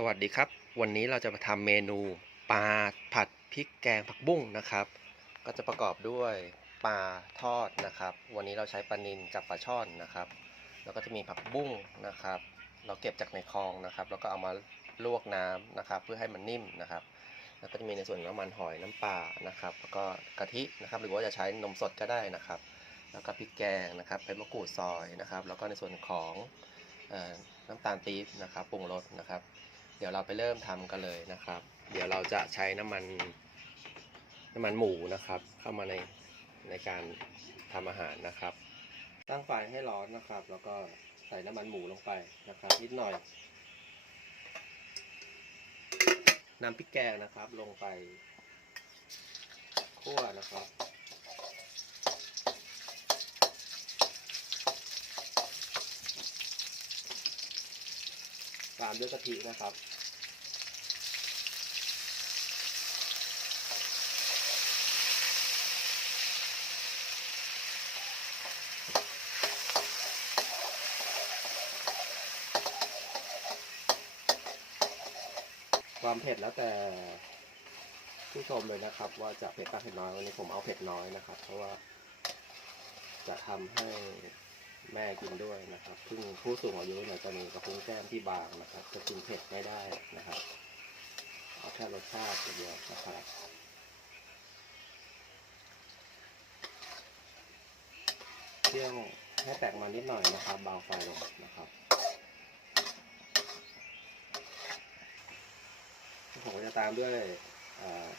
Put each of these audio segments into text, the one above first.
สวัสดีครับ วันนี้เราจะมาทำเมนูปลาผัดพริกแกงผักบุ้งนะครับ ก็จะประกอบด้วยปลาทอดนะครับ วันนี้เราใช้ปลานิลกับปลาช่อนนะครับ แล้วก็จะมีผักบุ้งนะครับ เราเก็บจากในคลองนะครับ แล้วก็เอามาลวกน้ำนะครับ เพื่อให้มันนิ่มนะครับ แล้วก็จะมีในส่วนน้ำมันหอยน้ำปลานะครับ แล้วก็กะทินะครับ หรือว่าจะใช้นมสดก็ได้นะครับ แล้วก็พริกแกงนะครับเป็นมะกรูดซอยนะครับ แล้วก็ในส่วนของน้ำตาลปี๊บนะครับปรุงรสนะครับ เดี๋ยวเราไปเริ่มทำกันเลยนะครับ เดี๋ยวเราจะใช้น้ำมันน้ำมันหมูนะครับ เข้ามาในในการทำอาหารนะครับ ตั้งไฟให้ร้อนนะครับ แล้วก็ใส่น้ำมันหมูลงไปนะครับ นิดหน่อยน้ำพริกแกงนะครับลงไปคั่วนะครับ ตามด้วยกะทินะครับความเผ็ดแล้วแต่ผู้ชมเลยนะครับ ว่าจะเผ็ดมากเผ็ดน้อยวันนี้ผมเอาเผ็ดน้อยนะครับ เพราะว่าจะทำให้ แม่กินด้วยนะครับซึ่งผู้สูงอายุเนี่ยจะมีกระพุ้งแก้มที่บางนะครับ จะกินเผ็ดไม่ได้นะครับเอาแค่รสชาติเดียวนะครับเที่ยงให้แตกมันนิดหน่อยนะครับเบาไฟลงนะครับผมก็จะตามด้วย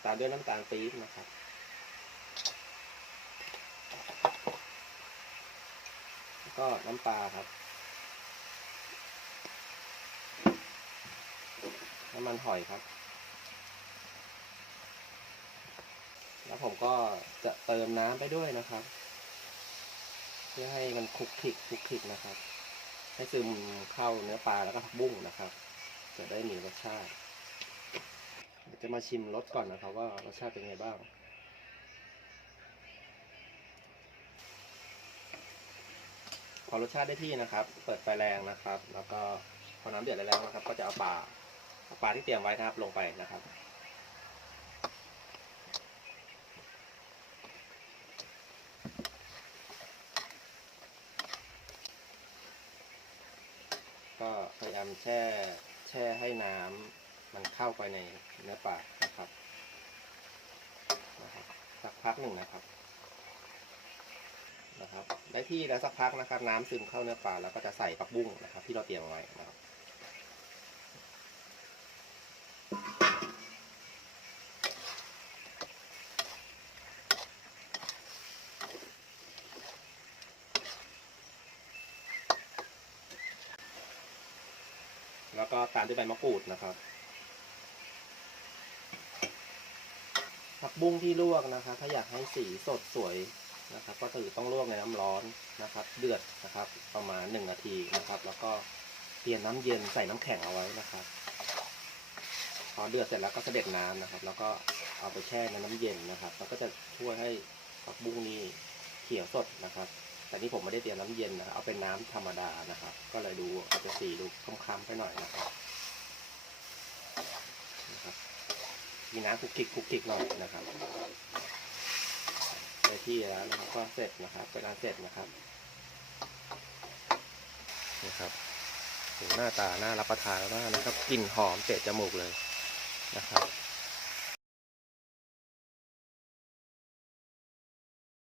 ตามด้วยน้ำตาลปี๊บนะครับ แล้ว ก็น้ำปลาครับ น้ำมันหอยครับ แล้วผมก็จะเติมน้ำไปด้วยนะครับ เพื่อให้มันคลุกคลิกคลุกคลิกนะครับ ให้ซึมเข้าเนื้อปลาแล้วก็ผักบุ้งนะครับ จะได้มีรสชาติเดี๋ยวจะมาชิมรสก่อนนะครับ ว่ารสชาติเป็นไงบ้าง พอรสชาติได้ที่นะครับ เปิดไฟแรงนะครับ แล้วก็พอน้ำเดือดแรงๆนะครับ ก็จะเอาปลาเอาปลาที่เตรียมไว้นะครับลงไปนะครับก็พยายามแช่แช่ให้น้ำมันเข้าไปในเนื้อปลานะครับนะครับสักพักหนึ่งนะครับ นะครับ ได้ที่แล้วสักพักนะครับ น้ำซึมเข้าเนื้อปลาแล้วก็จะใส่ผักบุ้งนะครับ ที่เราเตรียมไว้นะครับแล้วก็ตามด้วยใบมะกรูดนะครับ ผักบุ้งที่ลวกนะครับ ถ้าอยากให้สีสดสวย นะครับ ก็คือต้องลวกในน้ำร้อนนะครับ เดือดนะครับ ประมาณหนึ่งนาทีนะครับ แล้วก็เตรียมน้ำเย็นใส่น้ำแข็งเอาไว้นะครับ พอเดือดเสร็จแล้วก็เสด็จน้ำนะครับ แล้วก็เอาไปแช่ในน้ำเย็นนะครับแล้วก็จะช่วยให้ผักบุ้งนี่เขียวสดนะครับ แต่นี่ผมไม่ได้เตรียมน้ำเย็นนะครับเอาเป็นน้ำธรรมดานะครับ ก็เลยดูอาจจะสีดูคล้ำๆไปหน่อยนะครับนะครับมีน้ำคลุกคลิกคลุกคลิกหน่อยนะครับ ในที่แล้วนะครับก็เสร็จนะครับเป็นอันเสร็จนะครับนะครับหหน้าตาน่ารับประทานมากนะครับกลิ่นหอมเตะจมูกเลยนะครับ